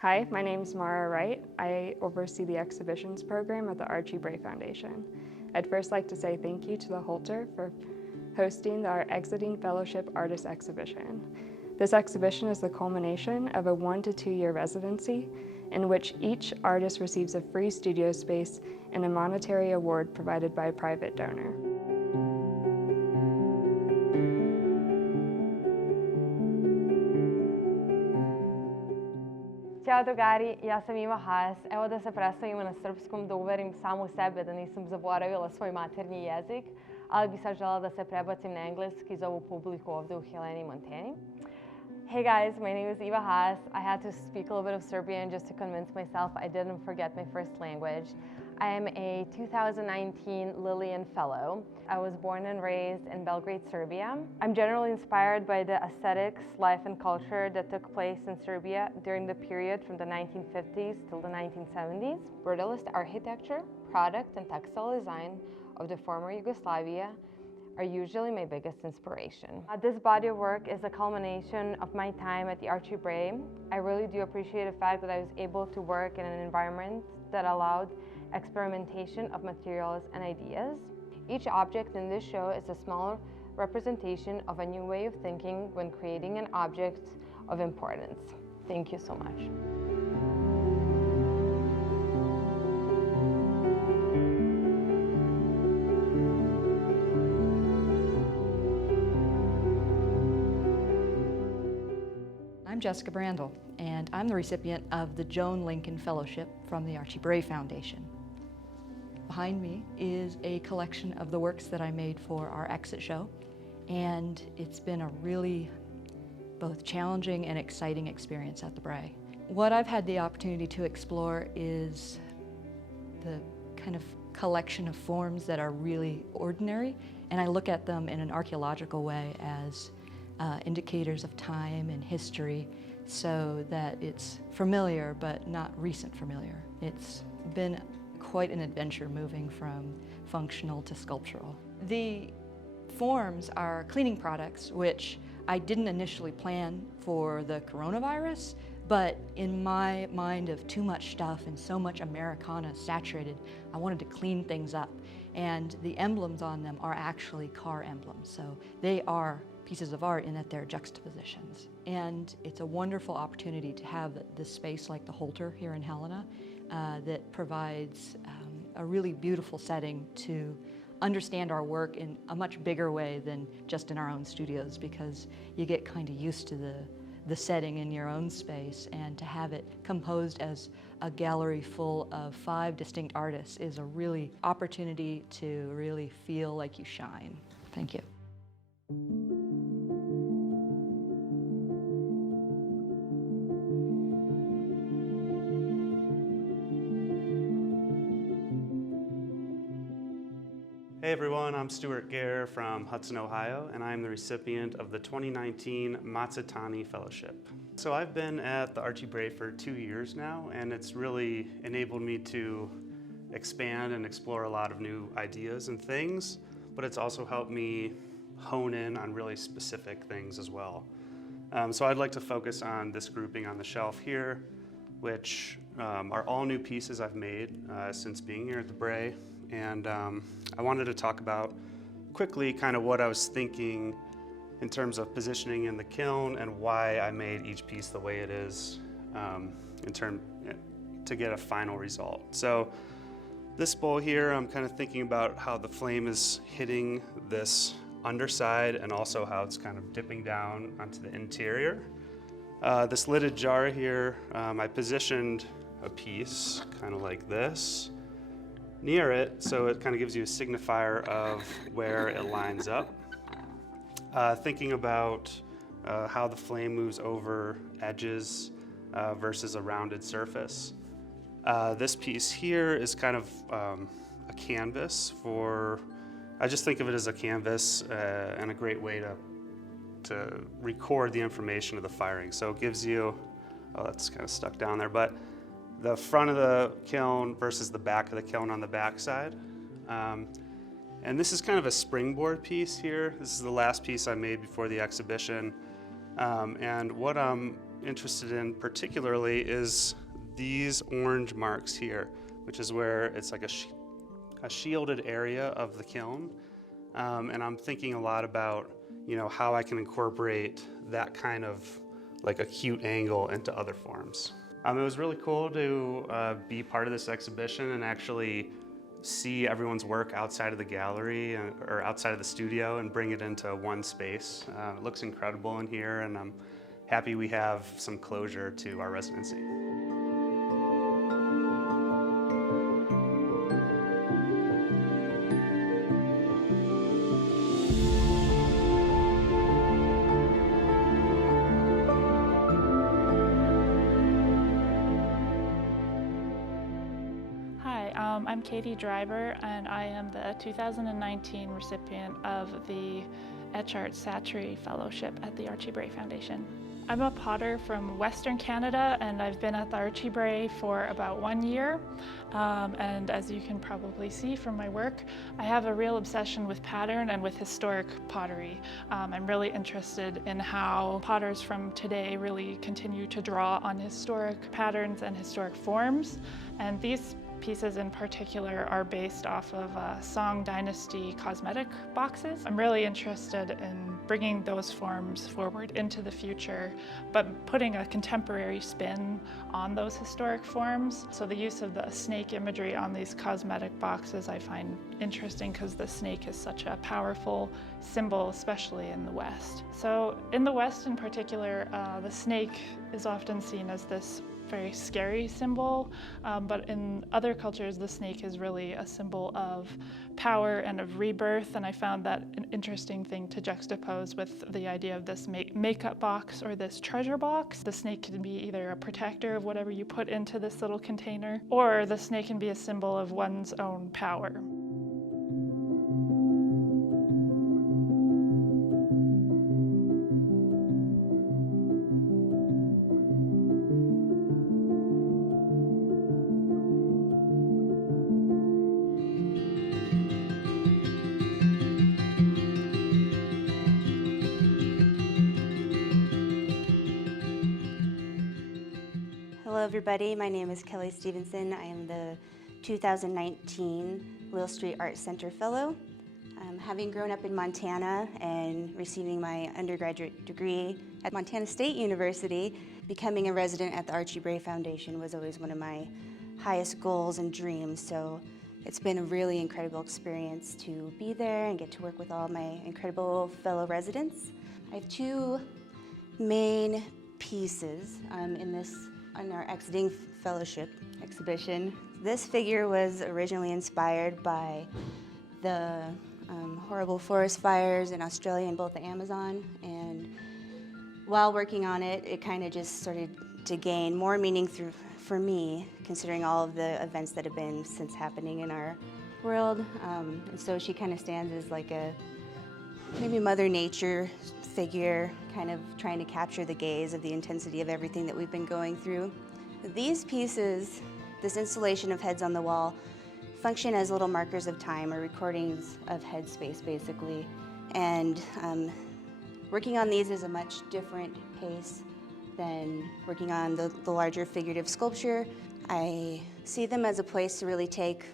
Hi, my name is Mara Wright. I oversee the exhibitions program at the Archie Bray Foundation. I'd first like to say thank you to the Holter for hosting our Exiting Fellowship Artist Exhibition. This exhibition is the culmination of a 1 to 2 year residency in which each artist receives a free studio space and a monetary award provided by a private donor. Ćao drugari, ja sam Iva Haas. Evo da se predstavimo na srpskom, da uverim samu sebe da nisam zaboravila svoj maternji jezik, ali bi sad žela da se prebacim na engleski za ovu publiku ovde u Heleni, Montani. Hey guys, my name is Iva Haas. I had to speak a little bit of Serbian just to convince myself I didn't forget my first language. I am a 2019 Lillian Fellow. I was born and raised in Belgrade, Serbia. I'm generally inspired by the aesthetics, life and culture that took place in Serbia during the period from the 1950s till the 1970s. Brutalist architecture, product and textile design of the former Yugoslavia are usually my biggest inspiration. This body of work is a culmination of my time at the Archie Bray. I really do appreciate the fact that I was able to work in an environment that allowed experimentation of materials and ideas. Each object in this show is a small representation of a new way of thinking when creating an object of importance. Thank you so much. I'm Jessica Brandl, and I'm the recipient of the Joan Lincoln Fellowship from the Archie Bray Foundation. Behind me is a collection of the works that I made for our exit show, and it's been a really both challenging and exciting experience at the Bray. What I've had the opportunity to explore is the kind of collection of forms that are really ordinary, and I look at them in an archaeological way as indicators of time and history, so that it's familiar but not recent familiar. It's been quite an adventure moving from functional to sculptural. The forms are cleaning products, which I didn't initially plan for the coronavirus, but in my mind of too much stuff and so much Americana saturated, I wanted to clean things up. And the emblems on them are actually car emblems, so they are pieces of art in that they're juxtapositions. And it's a wonderful opportunity to have this space like the Holter here in Helena that provides a really beautiful setting to understand our work in a much bigger way than just in our own studios, because you get kind of used to the setting in your own space, and to have it composed as a gallery full of 5 distinct artists is a really opportunity to really feel like you shine. Thank you. Hey everyone, I'm Stuart Gair from Hudson, Ohio, and I'm the recipient of the 2019 Matsutani Fellowship. So I've been at the Archie Bray for 2 years now, and it's really enabled me to expand and explore a lot of new ideas and things, but it's also helped me hone in on really specific things as well. So I'd like to focus on this grouping on the shelf here, which are all new pieces I've made since being here at the Bray. And I wanted to talk about quickly kind of what I was thinking in terms of positioning in the kiln and why I made each piece the way it is to get a final result. So this bowl here, I'm kind of thinking about how the flame is hitting this underside and also how it's kind of dipping down onto the interior. This lidded jar here, I positioned a piece kind of like this near it, so it kind of gives you a signifier of where it lines up. Thinking about how the flame moves over edges versus a rounded surface. This piece here is kind of a canvas for, I just think of it as a canvas and a great way to record the information of the firing. So it gives you, oh, that's kind of stuck down there, but the front of the kiln versus the back of the kiln on the back side. And this is kind of a springboard piece here. This is the last piece I made before the exhibition. And what I'm interested in particularly is these orange marks here, which is where it's like a shielded area of the kiln. And I'm thinking a lot about, how I can incorporate that kind of like acute angle into other forms. It was really cool to be part of this exhibition and actually see everyone's work outside of the gallery or outside of the studio and bring it into one space. It looks incredible in here, and I'm happy we have some closure to our residency. I'm Katie Driber, and I am the 2019 recipient of the Etchart Satry Fellowship at the Archie Bray Foundation. I'm a potter from Western Canada, and I've been at the Archie Bray for about 1 year. And as you can probably see from my work, I have a real obsession with pattern and with historic pottery. I'm really interested in how potters from today really continue to draw on historic patterns and historic forms. And these pieces in particular are based off of Song Dynasty cosmetic boxes. I'm really interested in bringing those forms forward into the future, but putting a contemporary spin on those historic forms. So the use of the snake imagery on these cosmetic boxes I find interesting because the snake is such a powerful symbol, especially in the West. So in the West in particular, the snake is often seen as this very scary symbol, but in other cultures the snake is really a symbol of power and of rebirth, and I found that an interesting thing to juxtapose with the idea of this makeup box or this treasure box. The snake can be either a protector of whatever you put into this little container, or the snake can be a symbol of one's own power. Hello everybody, my name is Kelly Stevenson. I am the 2019 Will Street Art Center Fellow. Having grown up in Montana and receiving my undergraduate degree at Montana State University, becoming a resident at the Archie Bray Foundation was always one of my highest goals and dreams. So it's been a really incredible experience to be there and get to work with all my incredible fellow residents. I have two main pieces on our Exiting Fellowship exhibition. This figure was originally inspired by the horrible forest fires in Australia and both the Amazon, and while working on it, it kind of just started to gain more meaning for me, considering all of the events that have been since happening in our world. And so she kind of stands as like a maybe Mother Nature figure, kind of trying to capture the gaze of the intensity of everything that we've been going through. These pieces, this installation of heads on the wall, function as little markers of time or recordings of headspace, basically. And working on these is a much different pace than working on the larger figurative sculpture. I see them as a place to really take,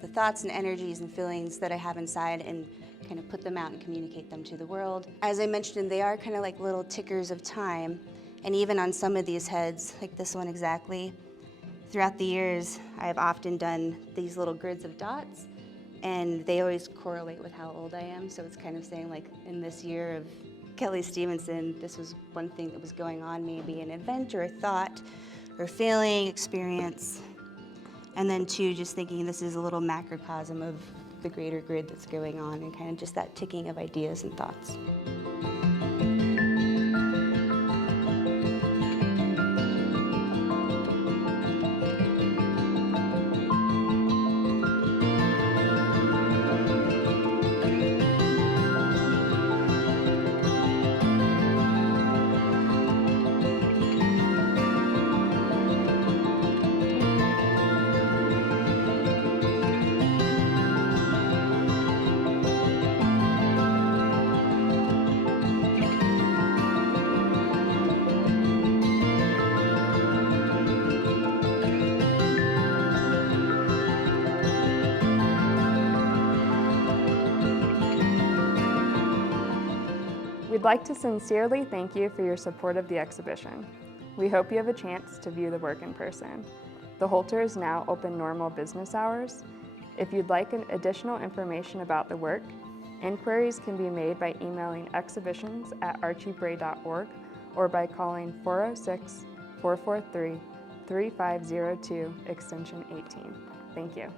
the thoughts and energies and feelings that I have inside and kind of put them out and communicate them to the world. As I mentioned, they are kind of like little tickers of time, and even on some of these heads, like this one exactly, throughout the years, I've often done these little grids of dots, and they always correlate with how old I am, so it's kind of saying like in this year of Kelly Stevenson, this was one thing that was going on, maybe an event or a thought or feeling, experience, and then two, just thinking this is a little macrocosm of the greater grid that's going on and kind of just that ticking of ideas and thoughts. like to sincerely thank you for your support of the exhibition. We hope you have a chance to view the work in person. The Holter is now open normal business hours. If you'd like additional information about the work, inquiries can be made by emailing exhibitions@archiebray.org or by calling 406-443-3502 extension 18. Thank you.